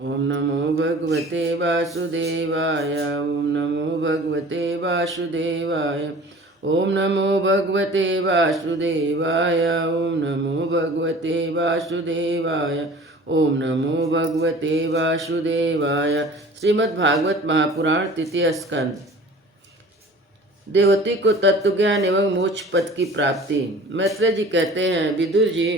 ओम नमो भगवते वासुदेवाय। ओम नमो भगवते वासुदेवाय। ओम नमो भगवते वासुदेवाय। ओम नमो भगवते वासुदेवाय। ओम नमो भगवते वासुदेवाय। श्रीमद्भागवत महापुराण तृतीय स्कंद। देवती को तत्व ज्ञान एवं मोक्ष पद की प्राप्ति। मैत्रेय जी कहते हैं, विदुर जी,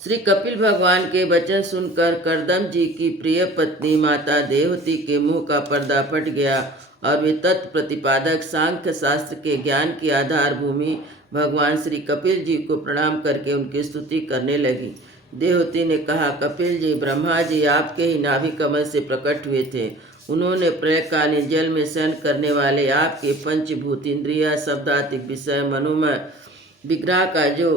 श्री कपिल भगवान के वचन सुनकर करदम जी की प्रिय पत्नी माता देवती के मुंह का पर्दा फट गया और वे तत्व प्रतिपादक सांख्य शास्त्र के ज्ञान की आधार भूमि भगवान श्री कपिल जी को प्रणाम करके उनकी स्तुति करने लगी। देवती ने कहा, कपिल जी, ब्रह्मा जी आपके ही नाभि कमल से प्रकट हुए थे। उन्होंने प्रलयकालीन जल में शयन करने वाले आपके पंचभूत इंद्रिय शब्दातिक विषय मनोमय विग्रह का जो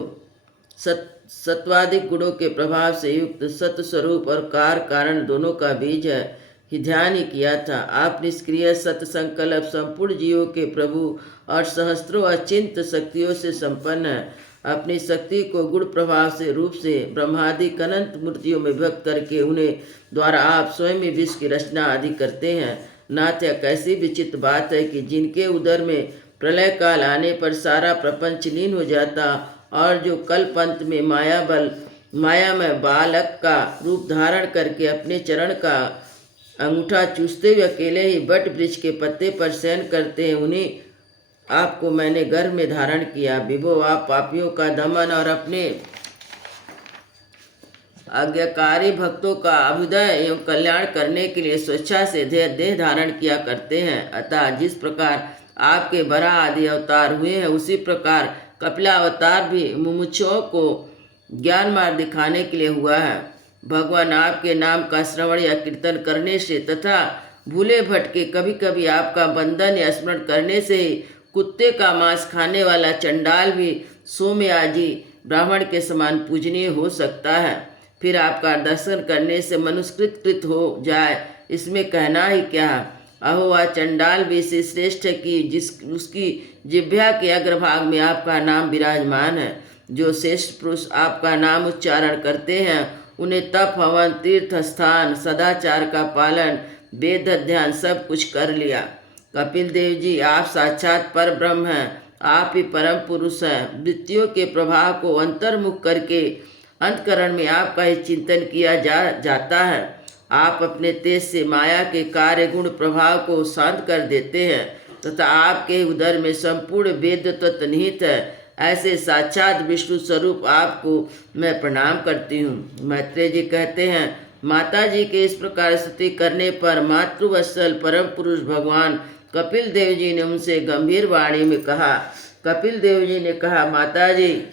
सत्वादिक गुणों के प्रभाव से युक्त सत्य स्वरूप और कारण दोनों का बीज है ही ध्यान ही किया था। आप निष्क्रिय सत्य संकल्प संपूर्ण जीवों के प्रभु और सहस्त्रों अचिंत शक्तियों से संपन्न है। अपनी शक्ति को गुण प्रभाव से रूप से ब्रह्मादिक अनंत मूर्तियों में व्यक्त करके उन्हें द्वारा आप स्वयं ही विश्व की रचना आदि करते हैं। नाथ, यह कैसी विचित्र बात है कि जिनके उदर में प्रलय काल आने पर सारा प्रपंच लीन हो जाता और जो कल्पंत में मायामय बालक का रूप धारण करके अपने चरण का अंगूठा चूसते हुए अकेले ही बट वृक्ष के पत्ते पर शयन करते हैं, उन्हीं आपको मैंने गर्भ में धारण किया। विभो, आप पापियों का दमन और अपने आज्ञाकारी भक्तों का अभ्युदय एवं कल्याण करने के लिए स्वेच्छा से देह धारण किया करते हैं। अतः जिस प्रकार आपके वराह आदि अवतार हुए हैं, उसी प्रकार कपिलावतार भी मुमुक्षुओं को ज्ञान मार्ग दिखाने के लिए हुआ है। भगवान आपके नाम का श्रवण या कीर्तन करने से तथा भूले भटके कभी कभी आपका बंधन या स्मरण करने से ही कुत्ते का मांस खाने वाला चंडाल भी सोमयाजी ब्राह्मण के समान पूजनीय हो सकता है। फिर आपका दर्शन करने से मनुष्यकृत हो जाए, इसमें कहना ही क्या। अहो, वह चंडाल भी से श्रेष्ठ की उसकी जिह्वा के अग्रभाग में आपका नाम विराजमान है। जो श्रेष्ठ पुरुष आपका नाम उच्चारण करते हैं, उन्हें तप, हवन, तीर्थ स्थान, सदाचार का पालन, वेद ध्यान सब कुछ कर लिया। कपिल देव जी, आप साक्षात पर ब्रह्म हैं। आप ही परम पुरुष हैं। वृत्तियों के प्रभाव को अंतर्मुख करके अंतकरण में आपका ही चिंतन किया जाता है। आप अपने तेज से माया के कार्य गुण प्रभाव को शांत कर देते हैं तथा आपके उदर में संपूर्ण वेद तत्व निहित है। ऐसे साक्षात विष्णु स्वरूप आपको मैं प्रणाम करती हूँ। मैत्रेय जी कहते हैं, माता जी के इस प्रकार स्तुति करने पर मातृवत्सल परम पुरुष भगवान कपिल देव जी ने उनसे गंभीर वाणी में कहा। कपिल देव जी ने कहा, माता जी,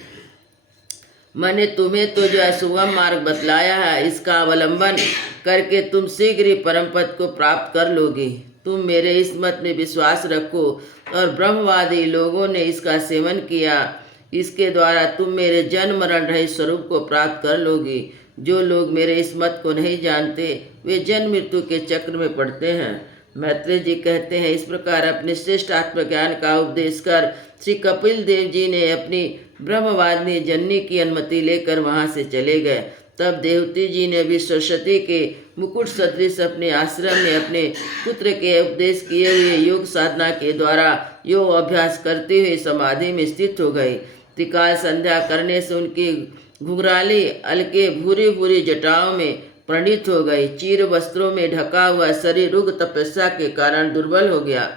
मैंने तुम्हें तो जो सुगम मार्ग बतलाया है, इसका अवलंबन करके तुम शीघ्र ही परम पद को प्राप्त कर लोगी। तुम मेरे इस मत में विश्वास रखो और ब्रह्मवादी लोगों ने इसका सेवन किया, इसके द्वारा तुम मेरे जन्म मरण रहित स्वरूप को प्राप्त कर लोगी। जो लोग मेरे इस मत को नहीं जानते, वे जन्म मृत्यु के चक्र में पड़ते हैं। मैत्रेय जी कहते हैं, इस प्रकार अपने श्रेष्ठ आत्मज्ञान का उपदेश कर श्री कपिल देव जी ने अपनी ब्रह्मवादिनी जननी की अनुमति लेकर वहां से चले गए। तब देवती जी ने भी सरस्वती के मुकुट सदृश अपने आश्रम में अपने पुत्र के उपदेश किए हुए योग साधना के द्वारा योग अभ्यास करते हुए समाधि में स्थित हो गई। त्रिकाल संध्या करने से उनकी घुघराली अलके भूरी भूरी जटाओं में प्रणीत हो गई। चीर वस्त्रों में ढका हुआ शरीर रुग तपस्या के कारण दुर्बल हो गया।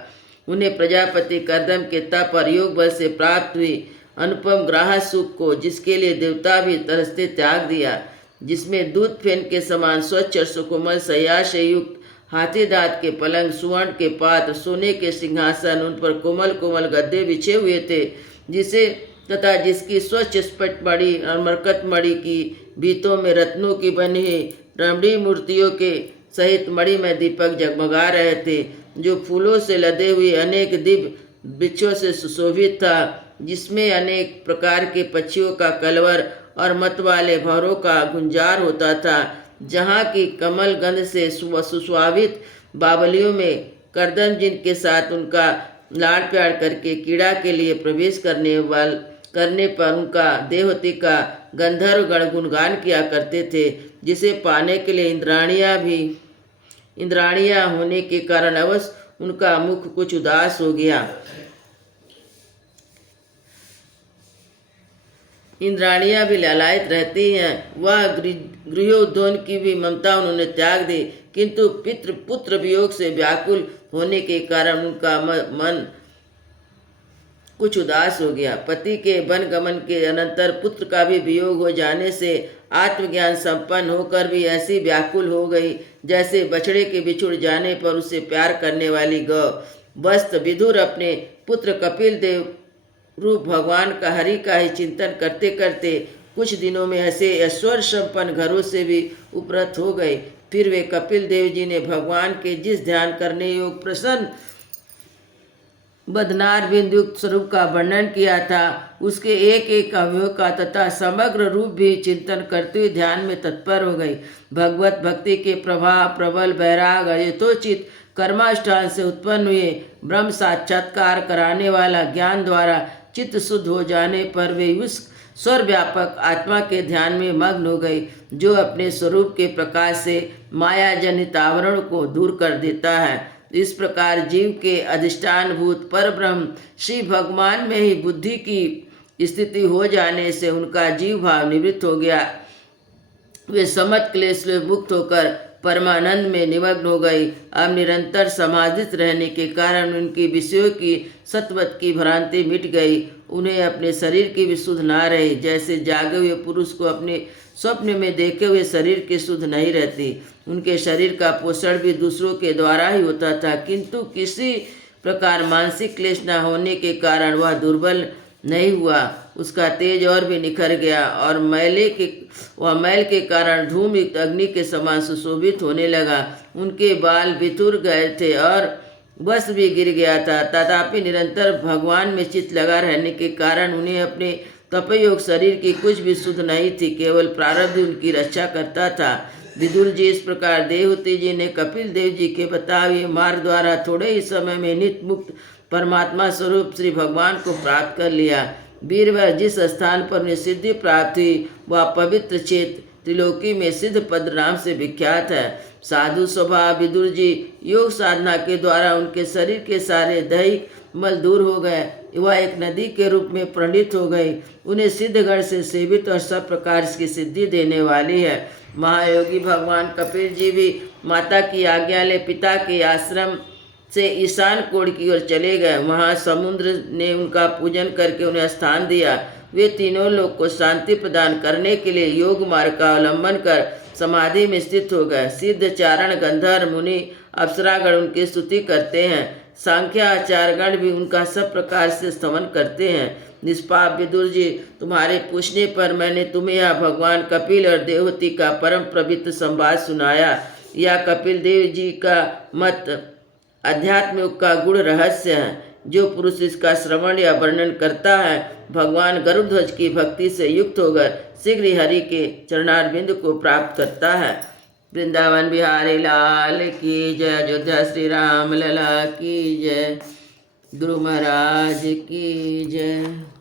उन्हें प्रजापति करदम के तप और योग बल से प्राप्त हुई अनुपम ग्राह सुख को, जिसके लिए देवता भी तरसते, त्याग दिया। जिसमें दूध फेन के समान स्वच्छ और सुकोमल शैया से युक्त हाथी दांत के पलंग, सुवर्ण के पात्र, सोने के सिंहासन, उन पर कोमल कोमल गद्दे बिछे हुए थे, जिसे तथा जिसकी स्वच्छ स्फट मणि और मरकत मणि की भीतों में रत्नों की बनी रमणीय मूर्तियों के सहित मणि में दीपक जगमगा रहे थे, जो फूलों से लदे हुए अनेक दिव्य वृक्षों से सुशोभित था, जिसमें अनेक प्रकार के पक्षियों का कलवर और मत वाले भौरों का गुंजार होता था। जहाँ की कमल गंध से सुशोभित बावलियों में करदम जिनके साथ उनका लाड़ प्यार करके कीड़ा के लिए प्रवेश करने करने पर उनका देवहूति का गंधर्व गण गुणगान किया करते थे, जिसे पाने के लिए इंद्राणियां होने के कारण अवश्य उनका मुख कुछ उदास हो गया। इंद्राणियां भी लालायित रहती हैं। वह गृहोद्योन की भी ममता उन्होंने त्याग दी, किंतु पितृ पुत्र वियोग से व्याकुल होने के कारण उनका मन कुछ उदास हो गया। पति के वन गमन के अनंतर पुत्र का भी वियोग हो जाने से आत्मज्ञान संपन्न होकर भी ऐसी व्याकुल हो गई जैसे बछड़े के बिछुड़ जाने पर उसे प्यार करने वाली गौ। बस्त विदुर अपने पुत्र कपिल देव रूप भगवान का हरि का ही चिंतन करते करते कुछ दिनों में ऐसे ऐश्वर्य संपन्न घरों से भी उपरत हो गए। फिर वे कपिल देव जी ने भगवान के जिस ध्यान करने योग प्रसन्न बदनार बिंदुयुक्त स्वरूप का वर्णन किया था, उसके एक एक अवयव का तथा समग्र रूप भी चिंतन करते हुए ध्यान में तत्पर हो गई। भगवत भक्ति के प्रभाव प्रबल वैराग यथोचित कर्माष्टान से उत्पन्न हुए ब्रह्म साक्षात्कार कराने वाला ज्ञान द्वारा चित्त शुद्ध हो जाने पर वे उस सर्वव्यापक आत्मा के ध्यान में मग्न हो गई, जो अपने स्वरूप के प्रकाश से माया जनित आवरण को दूर कर देता है। इस प्रकार जीव के अधिष्ठान भूत पर ब्रह्म श्री भगवान में ही बुद्धि की स्थिति हो जाने से उनका जीव भाव निवृत्त हो गया। वे समस्त क्लेश से मुक्त होकर परमानंद में निमग्न हो गई। अब निरंतर समाधित रहने के कारण उनकी विषयों की सत्वत की भ्रांति मिट गई। उन्हें अपने शरीर की भी सुध ना रही, जैसे जागे हुए पुरुष को अपने स्वप्न में देखे हुए शरीर की सुध नहीं रहती। उनके शरीर का पोषण भी दूसरों के द्वारा ही होता था, किंतु किसी प्रकार मानसिक क्लेश न होने के कारण वह दुर्बल नहीं हुआ। उसका तेज और भी निखर गया और वह मैल के कारण धूम युक्त अग्नि के समान सुशोभित होने लगा। उनके बाल बिथुर गए थे और वस्त्र भी गिर गया था, तथापि निरंतर भगवान में चित्त लगा रहने के कारण उन्हें अपने तपयोग शरीर की कुछ भी सुध नहीं थी, केवल प्रारब्ध उनकी रक्षा करता था। विदुर जी इस प्रकार देवहूति जी ने कपिल देव जी के बताए हुए मार्ग द्वारा थोड़े ही समय में नित्य मुक्त परमात्मा स्वरूप श्री भगवान को प्राप्त कर लिया। वीरवर जिस स्थान पर उन्हें सिद्धि प्राप्त हुई वह पवित्र क्षेत्र त्रिलोकी में सिद्ध पद नाम से विख्यात है। साधु स्वभाव विदुर जी योग साधना के द्वारा उनके शरीर के सारे दैहिक मल दूर हो गए। वह एक नदी के रूप में प्रणीत हो गई। उन्हें सिद्धगढ़ से सेवित और सब प्रकार की सिद्धि देने वाली है। महायोगी भगवान कपिल जी भी माता की आज्ञा ले पिता के आश्रम से ईशान कोण की ओर चले गए। वहाँ समुद्र ने उनका पूजन करके उन्हें स्थान दिया। वे तीनों लोग को शांति प्रदान करने के लिए योग मार्ग का अवलंबन कर समाधि में स्थित हो गए। सिद्ध चारण गंधर्व मुनि अप्सरागण उनकी स्तुति करते हैं। सांख्याचार्यगण भी उनका सब प्रकार से स्तमन करते हैं। निष्पाप विदुर जी, तुम्हारे पूछने पर मैंने तुम्हें यह भगवान कपिल और देवहूति का परम पवित्र संवाद सुनाया। यह कपिल देव जी का मत अध्यात्म का गुण रहस्य है। जो पुरुष इसका श्रवण या वर्णन करता है, भगवान गरुड़ध्वज की भक्ति से युक्त होकर शीघ्र ही हरि के चरणारविंद को प्राप्त करता है। वृंदावन बिहारी लाल की जय। अयोध्या श्री राम लला की जय। गुरु महाराज की जय।